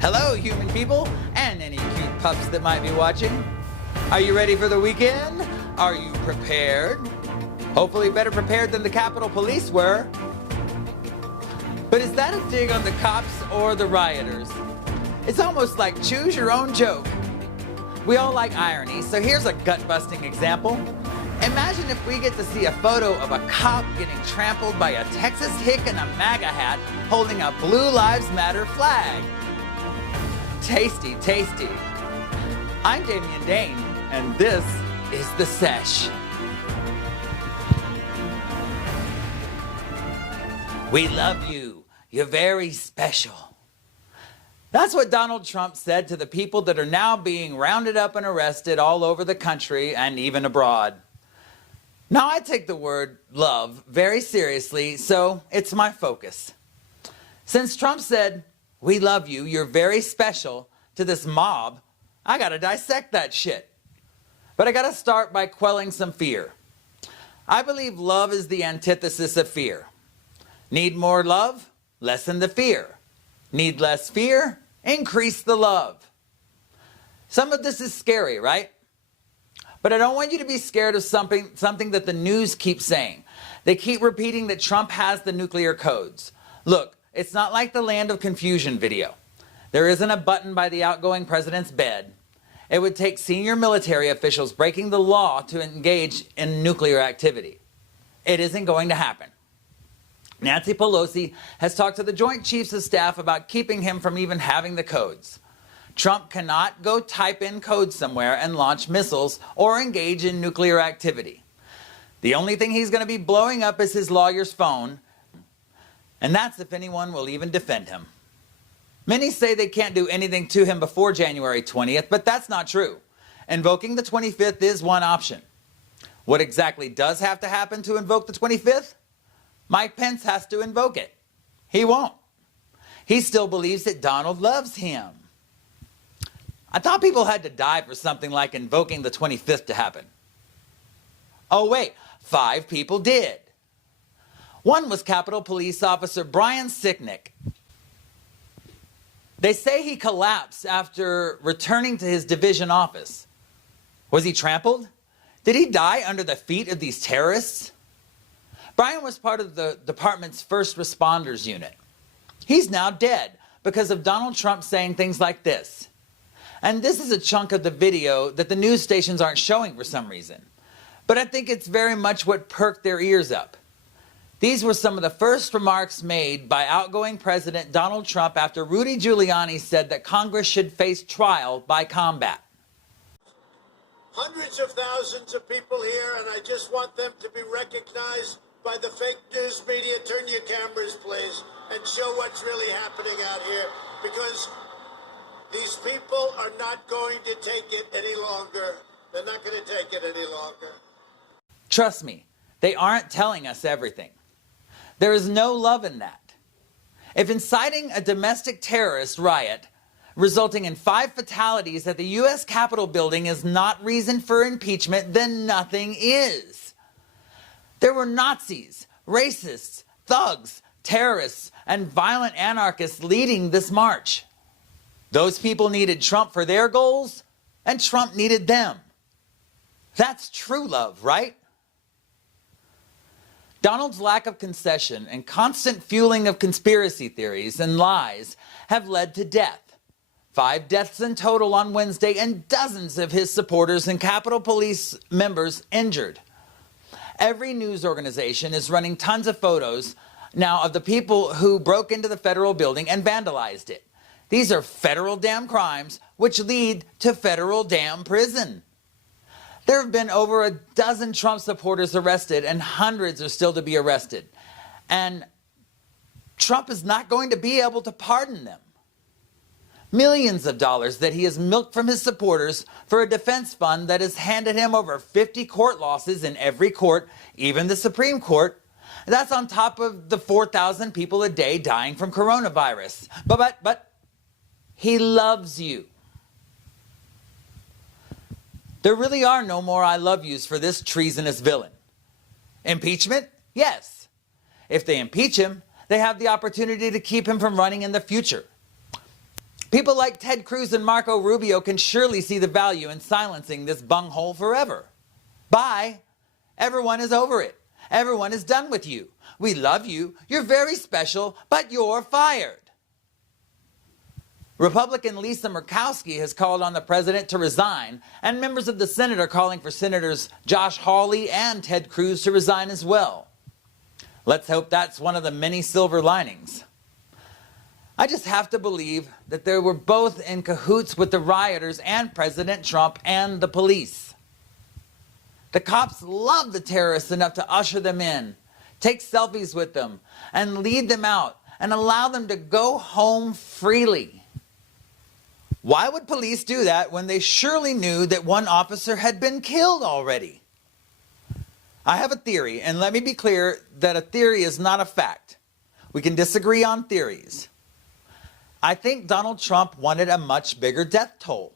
Hello, human people, and any cute pups that might be watching. Are you ready for the weekend? Are you prepared? Hopefully better prepared than the Capitol Police were. But is that a dig on the cops or the rioters? It's almost like choose your own joke. We all like irony, so here's a gut-busting example. Imagine if we get to see a photo of a cop getting trampled by a Texas hick in a MAGA hat holding a Blue Lives Matter flag. Tasty, tasty. I'm Damien Dane, and this is The Sesh. We love you. You're very special. That's what Donald Trump said to the people that are now being rounded up and arrested all over the country and even abroad. Now, I take the word love very seriously, so it's my focus. Since Trump said, "We love you, you're very special," to this mob, I gotta dissect that shit. But I gotta start by quelling some fear. I believe love is the antithesis of fear. Need more love? Lessen the fear. Need less fear? Increase the love. Some of this is scary, right? But I don't want you to be scared of something that the news keeps saying. They keep repeating that Trump has the nuclear codes. Look, it's not like the Land of Confusion video. There isn't a button by the outgoing president's bed. It would take senior military officials breaking the law to engage in nuclear activity. It isn't going to happen. Nancy Pelosi has talked to the Joint Chiefs of Staff about keeping him from even having the codes. Trump cannot go type in code somewhere and launch missiles or engage in nuclear activity. The only thing he's going to be blowing up is his lawyer's phone, and that's if anyone will even defend him. Many say they can't do anything to him before January 20th, but that's not true. Invoking the 25th is one option. What exactly does have to happen to invoke the 25th? Mike Pence has to invoke it. He won't. He still believes that Donald loves him. I thought people had to die for something like invoking the 25th to happen. Oh wait, 5 people did. One was Capitol Police Officer Brian Sicknick. They say he collapsed after returning to his division office. Was he trampled? Did he die under the feet of these terrorists? Brian was part of the department's first responders unit. He's now dead because of Donald Trump saying things like this. And this is a chunk of the video that the news stations aren't showing for some reason. But I think it's very much what perked their ears up. These were some of the first remarks made by outgoing President Donald Trump after Rudy Giuliani said that Congress should face trial by combat. Hundreds of thousands of people here, and I just want them to be recognized by the fake news media. Turn your cameras, please, and show what's really happening out here, because these people are not going to take it any longer. They're not going to take it any longer. Trust me, they aren't telling us everything. There is no love in that. If inciting a domestic terrorist riot resulting in 5 fatalities at the U.S. Capitol building is not reason for impeachment, then nothing is. There were Nazis, racists, thugs, terrorists, and violent anarchists leading this march. Those people needed Trump for their goals, and Trump needed them. That's true love, right? Donald's lack of concession and constant fueling of conspiracy theories and lies have led to death. 5 deaths in total on Wednesday and dozens of his supporters and Capitol Police members injured. Every news organization is running tons of photos now of the people who broke into the federal building and vandalized it. These are federal damn crimes which lead to federal damn prison. There have been over a dozen Trump supporters arrested and hundreds are still to be arrested. And Trump is not going to be able to pardon them. Millions of dollars that he has milked from his supporters for a defense fund that has handed him over 50 court losses in every court, even the Supreme Court. That's on top of the 4,000 people a day dying from coronavirus. But he loves you. There really are no more I love yous for this treasonous villain. Impeachment? Yes. If they impeach him, they have the opportunity to keep him from running in the future. People like Ted Cruz and Marco Rubio can surely see the value in silencing this bunghole forever. Bye. Everyone is over it. Everyone is done with you. We love you. You're very special, but you're fired. Republican Lisa Murkowski has called on the president to resign, and members of the Senate are calling for Senators Josh Hawley and Ted Cruz to resign as well. Let's hope that's one of the many silver linings. I just have to believe that they were both in cahoots with the rioters and President Trump and the police. The cops love the terrorists enough to usher them in, take selfies with them, and lead them out, and allow them to go home freely. Why would police do that when they surely knew that one officer had been killed already? I have a theory, and let me be clear that a theory is not a fact. We can disagree on theories. I think Donald Trump wanted a much bigger death toll.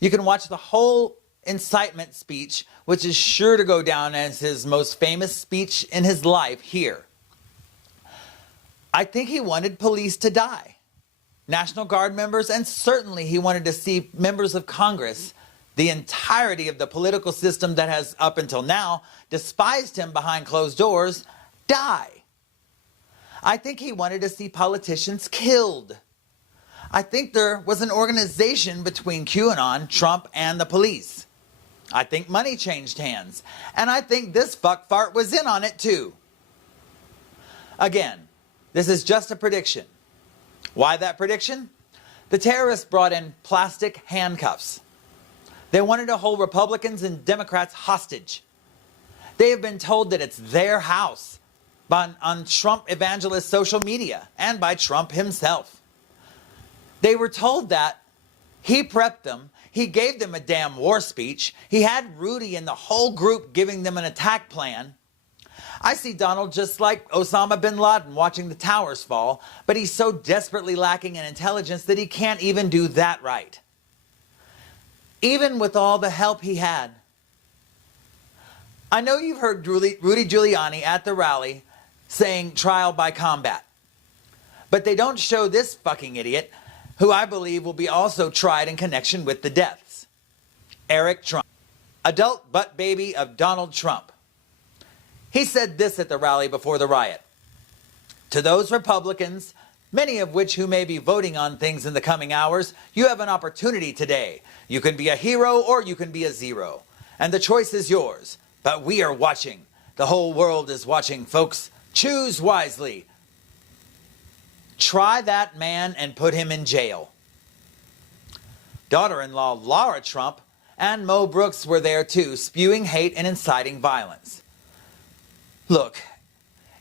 You can watch the whole incitement speech, which is sure to go down as his most famous speech in his life, here. I think he wanted police to die, National Guard members, and certainly he wanted to see members of Congress, the entirety of the political system that has up until now despised him behind closed doors, die. I think he wanted to see politicians killed. I think there was an organization between QAnon, Trump, and the police. I think money changed hands. And I think this fuckfart was in on it too. Again, this is just a prediction. Why that prediction? The terrorists brought in plastic handcuffs. They wanted to hold Republicans and Democrats hostage. They have been told that it's their house on Trump evangelist social media and by Trump himself. They were told that. He prepped them. He gave them a damn war speech. He had Rudy and the whole group giving them an attack plan. I see Donald just like Osama bin Laden watching the towers fall, but he's so desperately lacking in intelligence that he can't even do that right. Even with all the help he had. I know you've heard Rudy Giuliani at the rally saying trial by combat. But they don't show this fucking idiot, who I believe will be also tried in connection with the deaths. Eric Trump, adult butt baby of Donald Trump. He said this at the rally before the riot. To those Republicans, many of which who may be voting on things in the coming hours, you have an opportunity today. You can be a hero or you can be a zero. And the choice is yours. But we are watching. The whole world is watching, folks. Choose wisely. Try that man and put him in jail. Daughter-in-law Laura Trump and Mo Brooks were there too, spewing hate and inciting violence. Look,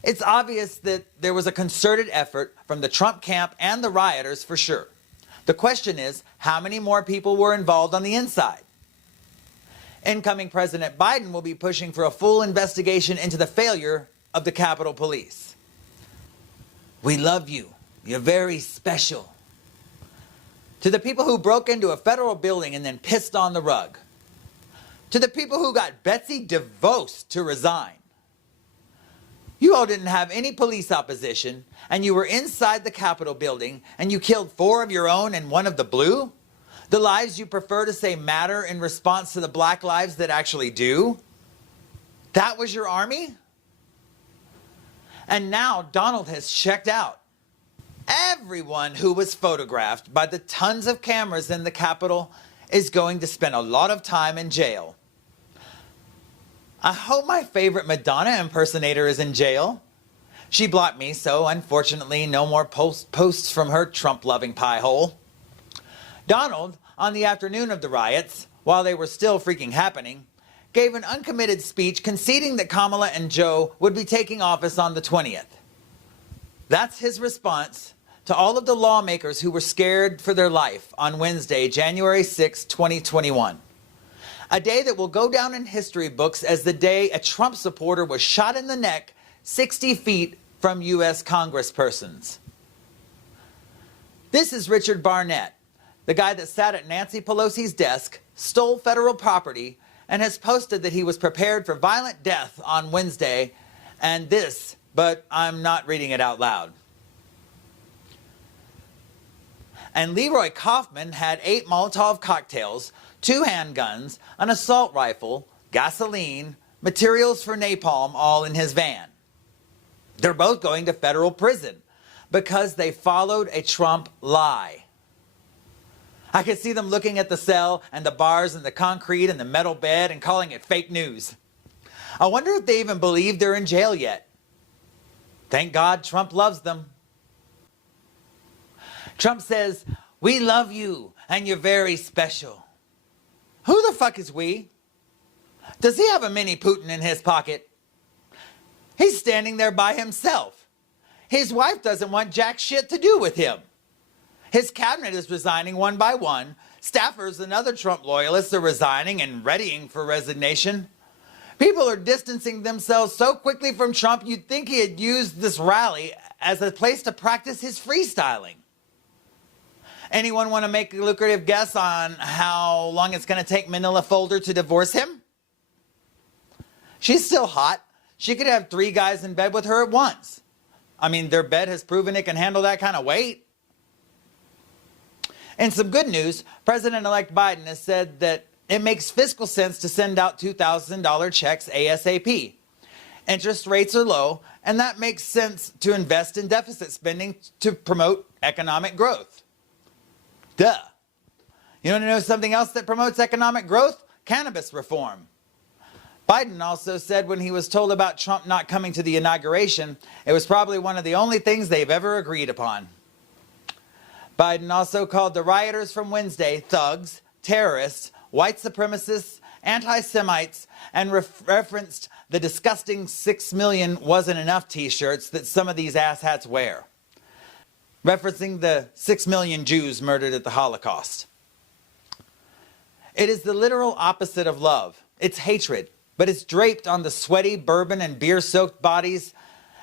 it's obvious that there was a concerted effort from the Trump camp and the rioters for sure. The question is, how many more people were involved on the inside? Incoming President Biden will be pushing for a full investigation into the failure of the Capitol Police. We love you. You're very special. To the people who broke into a federal building and then pissed on the rug. To the people who got Betsy DeVos to resign. You all didn't have any police opposition, and you were inside the Capitol building, and you killed 4 of your own and 1 of the blue? The lives you prefer to say matter in response to the black lives that actually do? That was your army? And now Donald has checked out. Everyone who was photographed by the tons of cameras in the Capitol is going to spend a lot of time in jail. I hope my favorite Madonna impersonator is in jail. She blocked me, so unfortunately no more posts from her Trump-loving pie hole. Donald, on the afternoon of the riots, while they were still freaking happening, gave an uncommitted speech conceding that Kamala and Joe would be taking office on the 20th. That's his response to all of the lawmakers who were scared for their life on Wednesday, January 6, 2021. A day that will go down in history books as the day a Trump supporter was shot in the neck 60 feet from U.S. congresspersons. This is Richard Barnett, the guy that sat at Nancy Pelosi's desk, stole federal property, and has posted that he was prepared for violent death on Wednesday, and this, but I'm not reading it out loud. And Leroy Kaufman had 8 Molotov cocktails, 2 handguns, an assault rifle, gasoline, materials for napalm, all in his van. They're both going to federal prison because they followed a Trump lie. I could see them looking at the cell and the bars and the concrete and the metal bed and calling it fake news. I wonder if they even believe they're in jail yet. Thank God Trump loves them. Trump says, "We love you and you're very special." Who the fuck is we? Does he have a mini Putin in his pocket? He's standing there by himself. His wife doesn't want jack shit to do with him. His cabinet is resigning one by one. Staffers and other Trump loyalists are resigning and readying for resignation. People are distancing themselves so quickly from Trump, you'd think he had used this rally as a place to practice his freestyling. Anyone want to make a lucrative guess on how long it's going to take Manila Folder to divorce him? She's still hot. She could have 3 guys in bed with her at once. I mean, their bed has proven it can handle that kind of weight. In some good news, President-elect Biden has said that it makes fiscal sense to send out $2,000 checks ASAP. Interest rates are low, and that makes sense to invest in deficit spending to promote economic growth. Duh. You want to know something else that promotes economic growth? Cannabis reform. Biden also said when he was told about Trump not coming to the inauguration, it was probably one of the only things they've ever agreed upon. Biden also called the rioters from Wednesday thugs, terrorists, white supremacists, anti-Semites, and referenced the disgusting 6 million wasn't enough t-shirts that some of these asshats wear, referencing the 6 million Jews murdered at the Holocaust. It is the literal opposite of love. It's hatred, but it's draped on the sweaty bourbon and beer-soaked bodies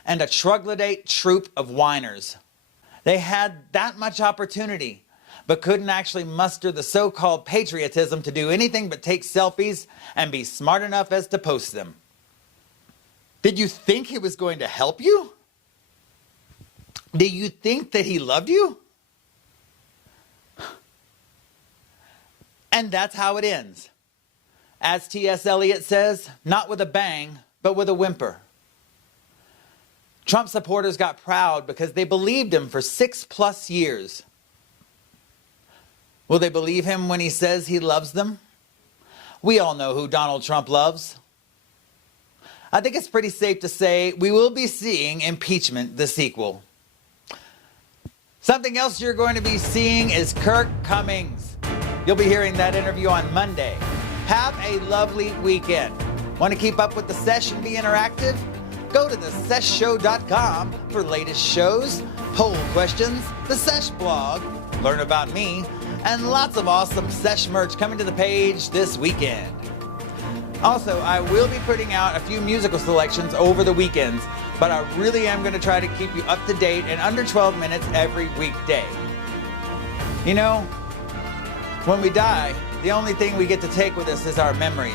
and a troglodyte troop of whiners. They had that much opportunity, but couldn't actually muster the so-called patriotism to do anything but take selfies and be smart enough as to post them. Did you think he was going to help you? Do you think that he loved you? And that's how it ends. As T.S. Eliot says, not with a bang, but with a whimper. Trump supporters got proud because they believed him for 6+ years. Will they believe him when he says he loves them? We all know who Donald Trump loves. I think it's pretty safe to say we will be seeing impeachment, the sequel. Something else you're going to be seeing is Kirk Cummings. You'll be hearing that interview on Monday. Have a lovely weekend. Want to keep up with the sesh and be interactive? Go to theseshshow.com for latest shows, poll questions, the Sesh blog, learn about me, and lots of awesome Sesh merch coming to the page this weekend. Also, I will be putting out a few musical selections over the weekends, but I really am going to try to keep you up to date in under 12 minutes every weekday. You know, when we die, the only thing we get to take with us is our memories.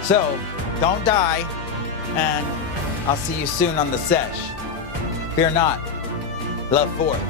So, don't die, and I'll see you soon on the sesh. Fear not. Love forth.